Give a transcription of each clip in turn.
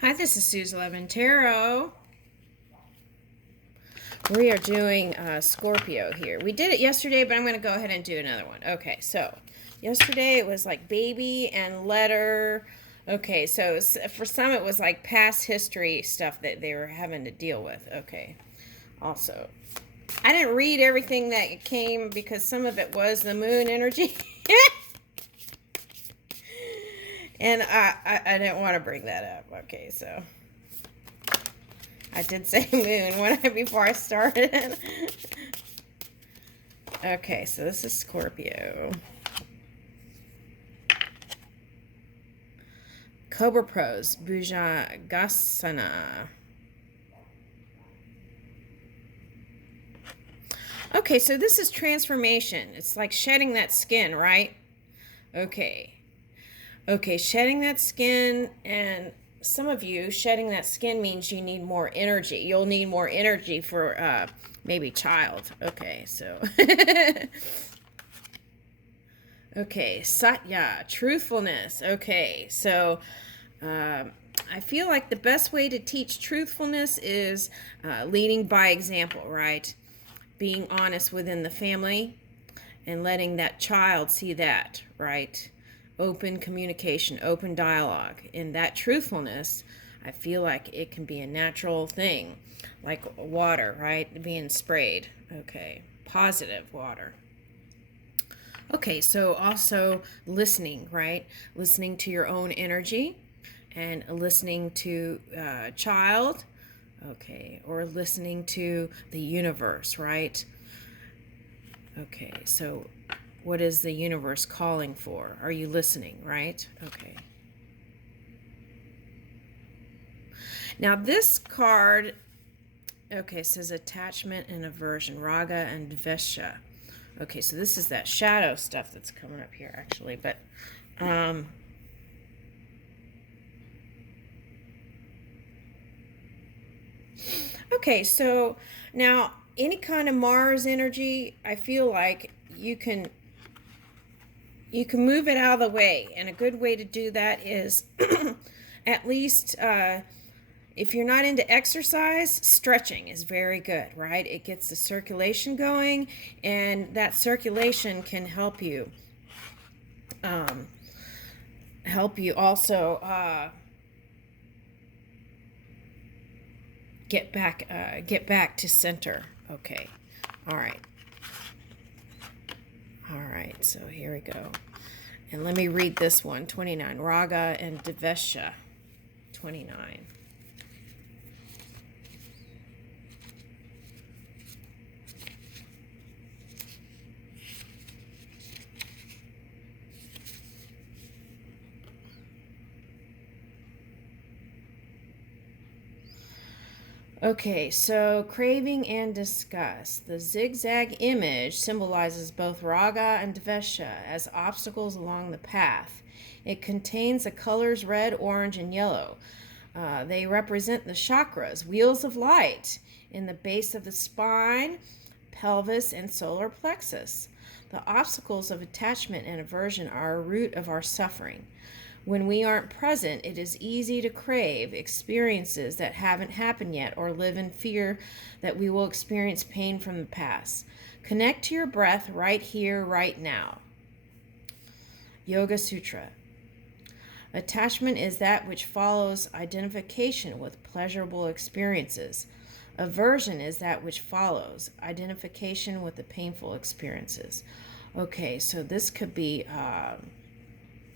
Hi, this is Suze Levin Tarot. We are doing Scorpio here. We did it yesterday, but I'm going to go ahead and do another one. Okay, so yesterday it was like baby and letter. Okay, so for some it was like past history stuff that they were having to deal with. Okay, also, I didn't read everything that came because some of it was the moon energy. And I didn't want to bring that up. Okay, so I did say moon before I started. Okay, so this is Scorpio. Cobra Pros, Bhujangasana. Okay, so this is transformation. It's like shedding that skin, right? Okay. Okay, shedding that skin, and some of you, shedding that skin means you need more energy. You'll need more energy for maybe child. Okay, so. Okay, Satya, truthfulness. Okay, so I feel like the best way to teach truthfulness is leading by example, right? Being honest within the family and letting that child see that, right? Open communication, open dialogue. In that truthfulness, I feel like it can be a natural thing, like water, right? Being sprayed. Okay, positive water. Okay, so also listening, right? Listening to your own energy and listening to child, okay, or listening to the universe, right? Okay, so what is the universe calling for? Are you listening, right? Okay. Now this card, okay, says attachment and aversion, raga and dvesha. Okay, so this is that shadow stuff that's coming up here, actually, but okay, so now any kind of Mars energy, I feel like you can move it out of the way, and a good way to do that is at least if you're not into exercise, stretching is very good, right? It gets the circulation going, and that circulation can help you also get back to center. Okay, all right. All right, so here we go. And let me read this one, 29. Raga and Devesha, 29. Okay, so craving and disgust. The zigzag image symbolizes both raga and dvesha as obstacles along the path. It contains the colors red, orange, and yellow. They represent the chakras, wheels of light, in the base of the spine, pelvis, and solar plexus. The obstacles of attachment and aversion are a root of our suffering. When we aren't present, it is easy to crave experiences that haven't happened yet or live in fear that we will experience pain from the past. Connect to your breath right here, right now. Yoga Sutra. Attachment is that which follows identification with pleasurable experiences. Aversion is that which follows identification with the painful experiences. Okay, so this could be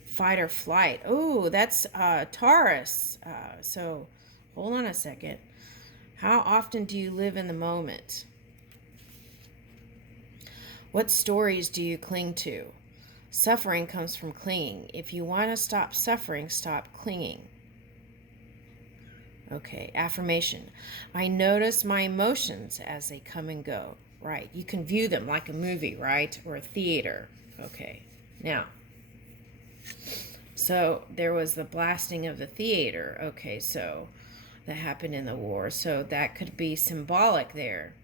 fight or flight. Oh, that's Taurus. So hold on a second. How often do you live in the moment? What stories do you cling to? Suffering comes from clinging. If you want to stop suffering, stop clinging. Okay, affirmation. I notice my emotions as they come and go. Right, you can view them like a movie, right? Or a theater. Okay, now, so there was the blasting of the theater. Okay, so that happened in the war. So that could be symbolic there.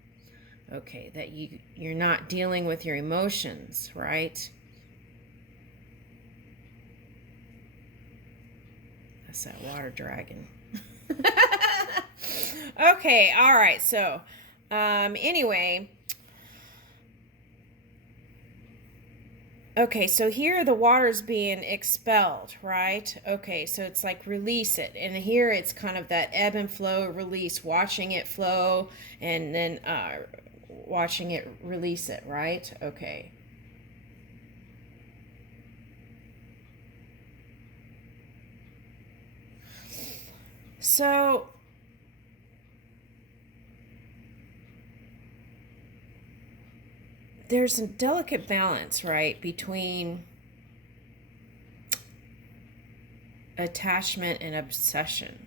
Okay, that you're not dealing with your emotions, right? That's that water dragon. Okay, all right. So, anyway, okay, so here the water's being expelled, right? Okay, so it's like release it. And here it's kind of that ebb and flow release, watching it flow and then watching it release it, right? Okay. So, there's a delicate balance, right, between attachment and obsession.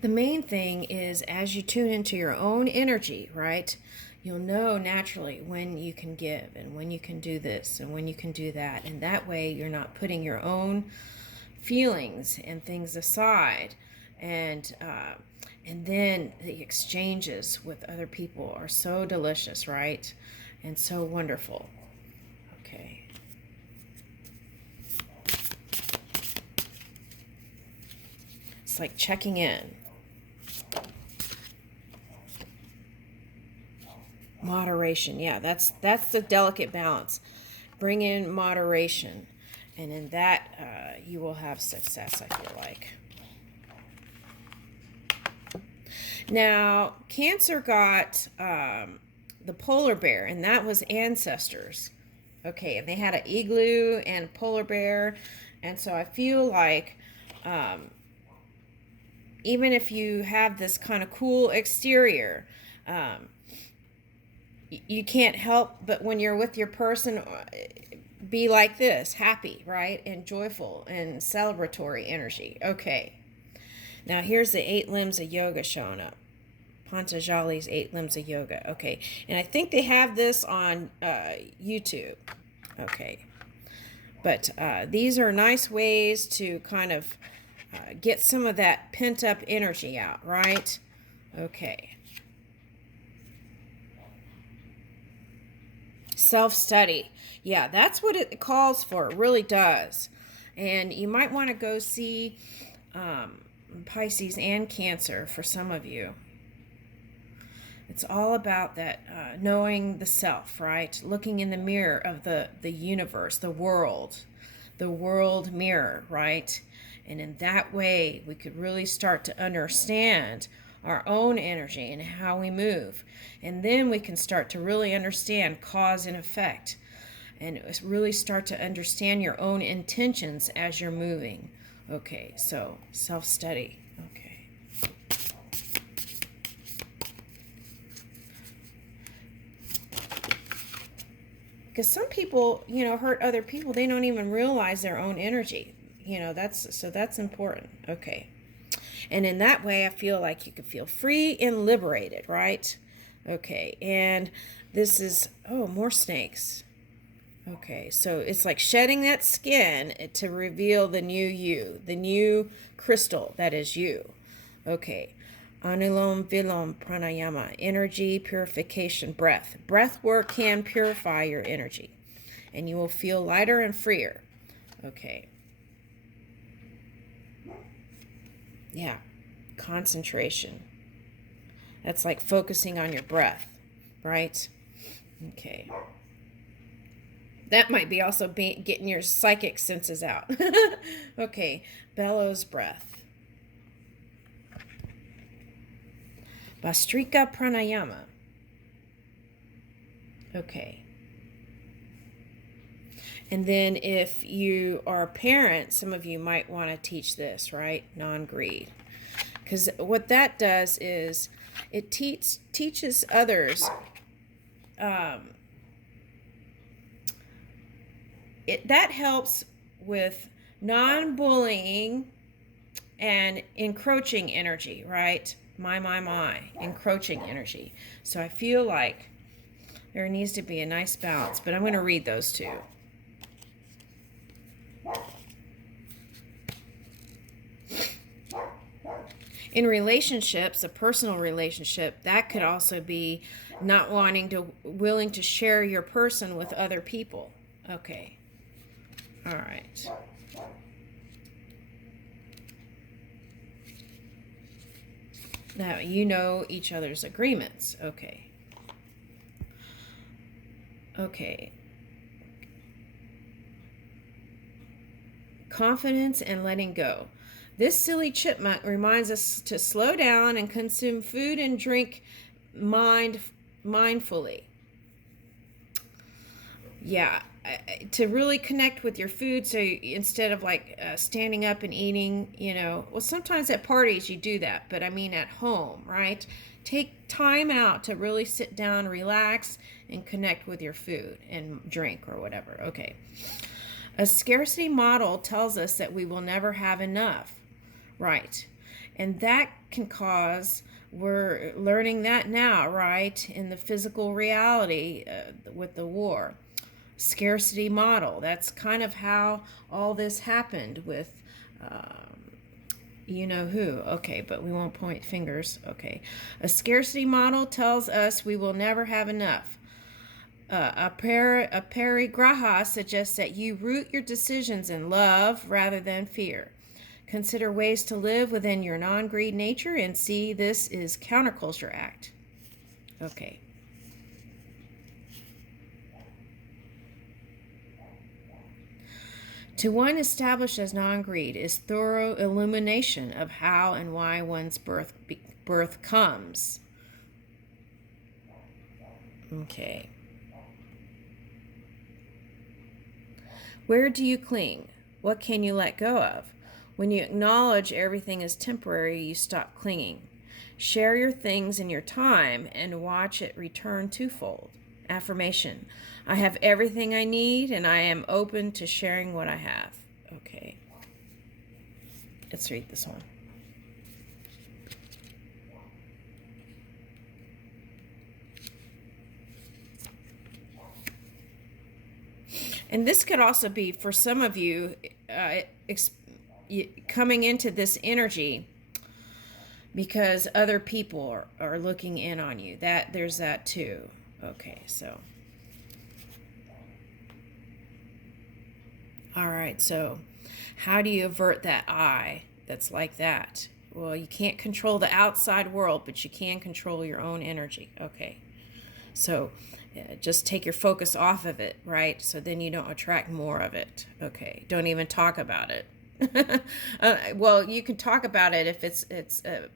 The main thing is as you tune into your own energy, right? You'll know naturally when you can give and when you can do this and when you can do that. And that way you're not putting your own feelings and things aside. And then the exchanges with other people are so delicious, right? And so wonderful. Okay. It's like checking in. Moderation, yeah, that's the delicate balance. Bring in moderation, and in that you will have success, I feel like. Now, Cancer got the polar bear, and that was ancestors. Okay, and they had an igloo and a polar bear, and so I feel like even if you have this kind of cool exterior, you can't help but when you're with your person be like this, happy, right? And joyful and celebratory energy. Okay. Now here's the 8 limbs of yoga showing up. Pantajali's 8 limbs of yoga. Okay. And I think they have this on YouTube. Okay. But these are nice ways to kind of get some of that pent up energy out, right? Okay. Self-study. Yeah, that's what it calls for. It really does. And you might want to go see Pisces and Cancer for some of you. It's all about that knowing the self, right? Looking in the mirror of the universe, the world mirror, right? And in that way, we could really start to understand our own energy and how we move. And then we can start to really understand cause and effect and really start to understand your own intentions as you're moving. Okay, so self-study. Okay. Because some people, hurt other people. They don't even realize their own energy. That's important. Okay. And in that way, I feel like you can feel free and liberated, right? Okay, and this is, more snakes. Okay, so it's like shedding that skin to reveal the new you, the new crystal that is you. Okay, Anulom Vilom Pranayama, energy purification, breath. Breath work can purify your energy, and you will feel lighter and freer. Okay. Yeah, concentration. That's like focusing on your breath, right? Okay. That might be also getting your psychic senses out. Okay, bellows breath. Bastrika Pranayama. Okay. And then if you are a parent, some of you might want to teach this, right? Non-greed. Because what that does is it teaches others. That helps with non-bullying and encroaching energy, right? My, encroaching energy. So I feel like there needs to be a nice balance, but I'm going to read those two. In relationships, a personal relationship, that could also be not willing to share your person with other people. Okay. All right. Now, you know each other's agreements. Okay. Okay. Confidence and letting go. This silly chipmunk reminds us to slow down and consume food and drink mindfully. Yeah, to really connect with your food. So instead of like standing up and eating, well, sometimes at parties you do that, but I mean at home, right? Take time out to really sit down, relax, and connect with your food and drink or whatever. Okay. A scarcity model tells us that we will never have enough, right? And that can cause, we're learning that now, right? In the physical reality with the war. Scarcity model, that's kind of how all this happened with you know who. Okay, but we won't point fingers. Okay. A scarcity model tells us we will never have enough. A parigraha suggests that you root your decisions in love rather than fear. Consider ways to live within your non-greed nature and see this is counterculture act. Okay. To one established as non-greed is thorough illumination of how and why one's birth comes. Okay. Where do you cling? What can you let go of? When you acknowledge everything is temporary, you stop clinging. Share your things and your time and watch it return twofold. Affirmation. I have everything I need and I am open to sharing what I have. Okay. Let's read this one. And this could also be for some of you coming into this energy because other people are looking in on you. There's that too. Okay, so. All right, so how do you avert that eye that's like that? Well, you can't control the outside world, but you can control your own energy. Okay, so just take your focus off of it, right? So then you don't attract more of it. Okay, don't even talk about it. Well, you can talk about it if it's a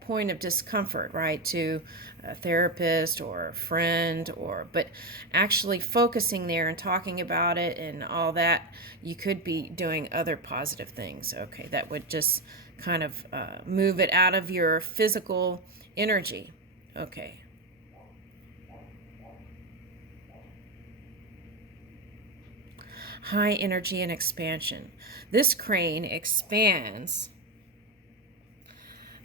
point of discomfort, right, to a therapist or a friend, but actually focusing there and talking about it and all that, you could be doing other positive things. Okay, that would just kind of move it out of your physical energy. Okay. High energy and expansion. This crane expands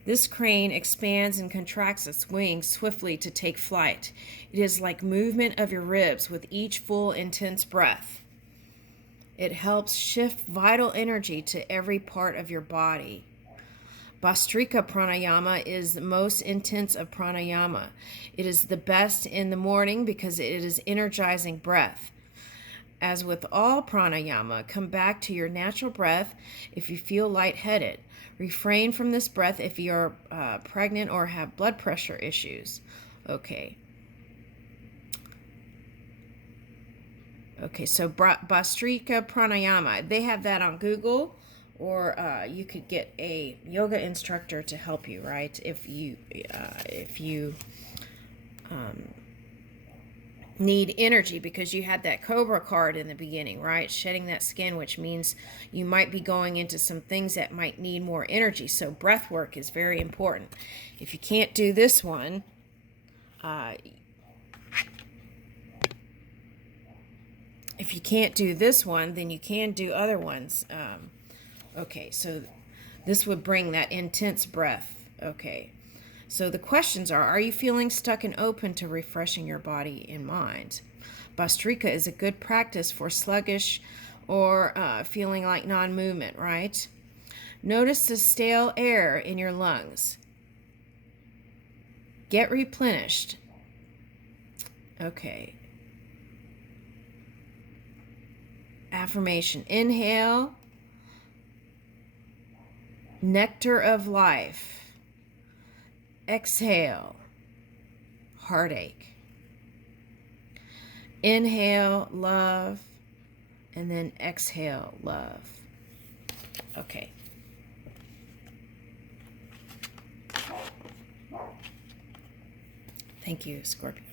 and contracts its wings swiftly to take flight. It is like movement of your ribs with each full, intense breath. It helps shift vital energy to every part of your body. Bastrika Pranayama is the most intense of pranayama. It is the best in the morning because it is energizing breath. As with all pranayama, come back to your natural breath if you feel lightheaded. Refrain from this breath if you're pregnant or have blood pressure issues. Okay. Okay, so Bastrika Pranayama, they have that on Google, or you could get a yoga instructor to help you, right? If you need energy, because you had that Cobra card in the beginning, right? Shedding that skin, which means you might be going into some things that might need more energy. So breath work is very important. If you can't do this one, then you can do other ones. Okay, so this would bring that intense breath. Okay. So the questions are you feeling stuck and open to refreshing your body and mind? Bastrika is a good practice for sluggish or feeling like non-movement, right? Notice the stale air in your lungs. Get replenished. Okay. Affirmation. Inhale. Nectar of life. Exhale. Heartache. Inhale, love, and then exhale, love. Okay. Thank you, Scorpio.